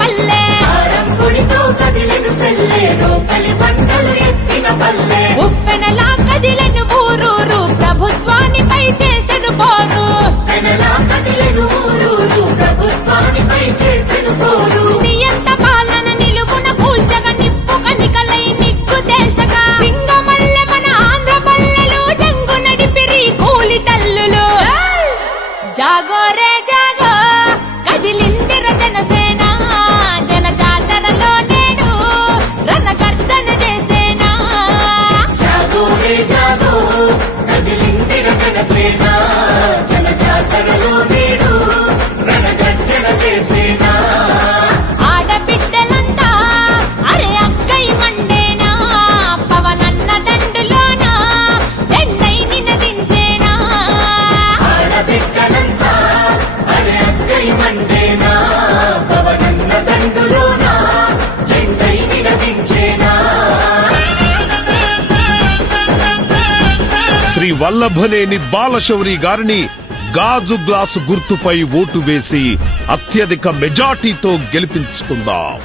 పల్లె. కారంపొడితో కదిలెను సెల్లే రోకలి మంటలు ఎత్తిన పల్లె. ఉప్పెనలా కదిలెను ఊరూరు ప్రభుత్వానిపై చేసెను పోరు. వెనలా కదిలెను ఊరూరు ప్రభుత్వానిపై చేసెను పోరు. నియంత పాలన నిలువున కూల్చగా నిప్పు కనికలై నిగ్గు తేల్చగా. సింగమల్లె మన ఆంధ్ర పల్లెలు జంగు నడిపిరి కూలి తల్లులు. జాగో రే Sena. శ్రీ వల్లభనేని బాలశౌరి గారిని గాజు గ్లాసు గుర్తుపై ఓటు వేసి అత్యధిక మెజార్టీతో గెలిపించుకుందాం.